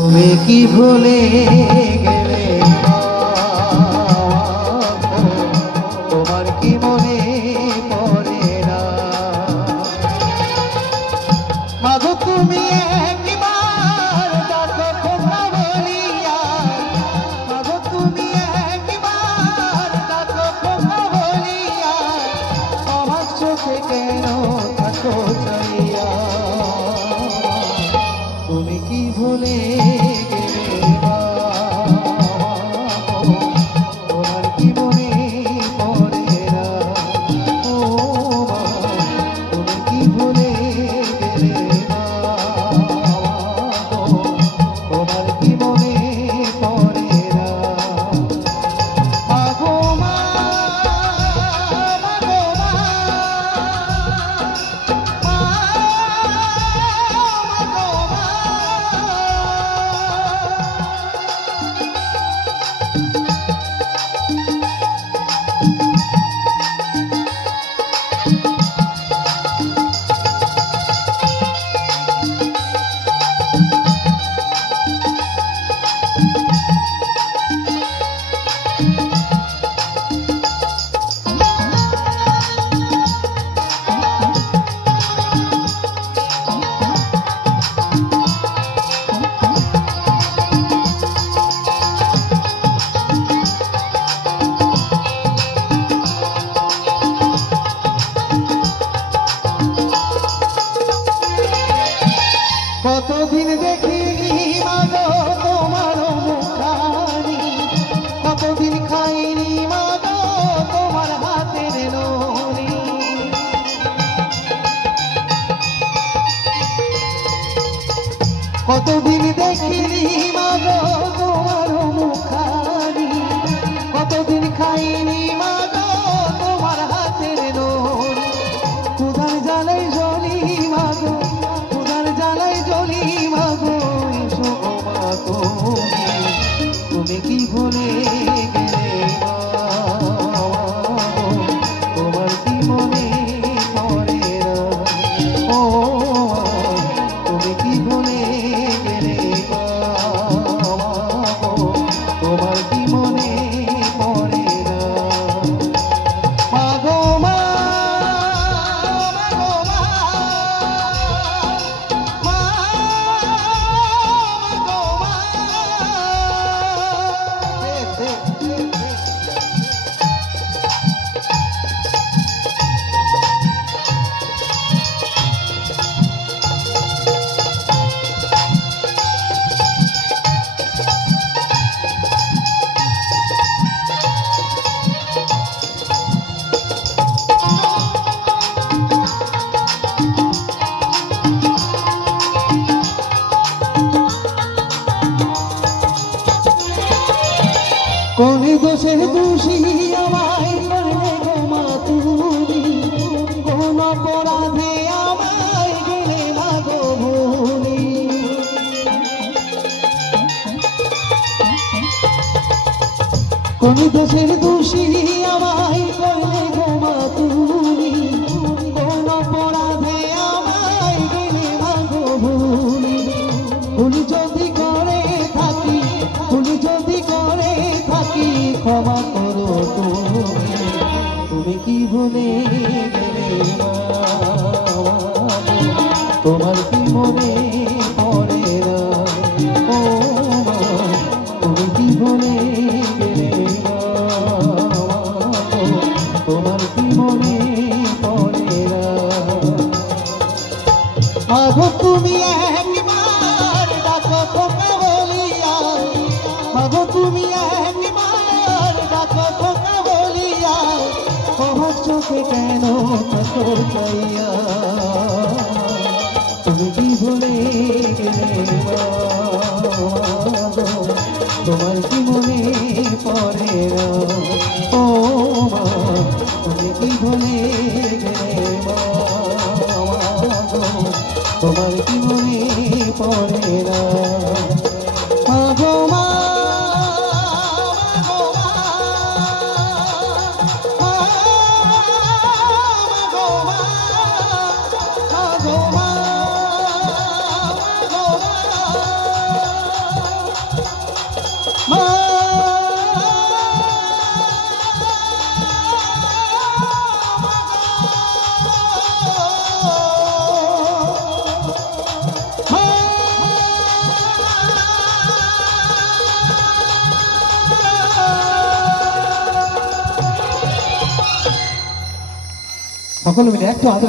তুমি কি ভুলে গেলে তোমার কি মনে পড়ে না মাগো তুমি একবার ডাকো খোকা বলিয়া মাগো তুমি একবার ডাকো খোকা বলিয়া আমার চোখে কেন থাকো চাইয়া তুমি কি ভুলে গেলে তোমার কি মনে পড়ে না ও তুমি কি ভুলে গেলে তোমার কি মনে পড়ে না মাগো মা মাগো মা কতদিন দেখিনি মাগো তোমার মুখখানি কতদিন খাইনি মাগো তোমার হাতের ননি কতদিন দেখিনি মাগো তোমার মুখখানি কতদিন খাইনি মাগো তোমার হাতের ননি ক্ষুধার জ্বালাই জ্বলি মাগো জলি মাগো এসো মা তুমি কি ভুলে গেলে তোমার কি মনে পড়ে না ও তুমি কি ভুলে গেলে তোমার কি মনে পড়ে না মাগো মা কোন দোষের দোষী আমায় করলে গো মা তুমি কোন অপরাধে আমায় গেলে না গো ভুলি কোন দোষের দোষী আমায় করলে গো মা তুমি কোন অপরাধে আমায় গেলে না গো ভুলি ভুলি যদি করে থাকি ভুলি যদি করে থাকি ক্ষমা করো তুমি কি ভুলে গেলে তোমার কি মনে পড়ে না ও তুমি কি ভুলে গেলে তোমার কি মনে পড়ে না মাগো তুমি একবার ডাকো খোকা বলিয়া মাগো তুমি একবার ডাকো খোকা বলিয়া তোমার চোখে কেন থাকো চাইয়া তুমি কি ভুলে গেলে তোমার কি মনে পড়ে না ও মা তুমি কি ভুলে গেলে তোমার কি মনে পড়ে না মাগো মা সকলে মিলে একটু হাত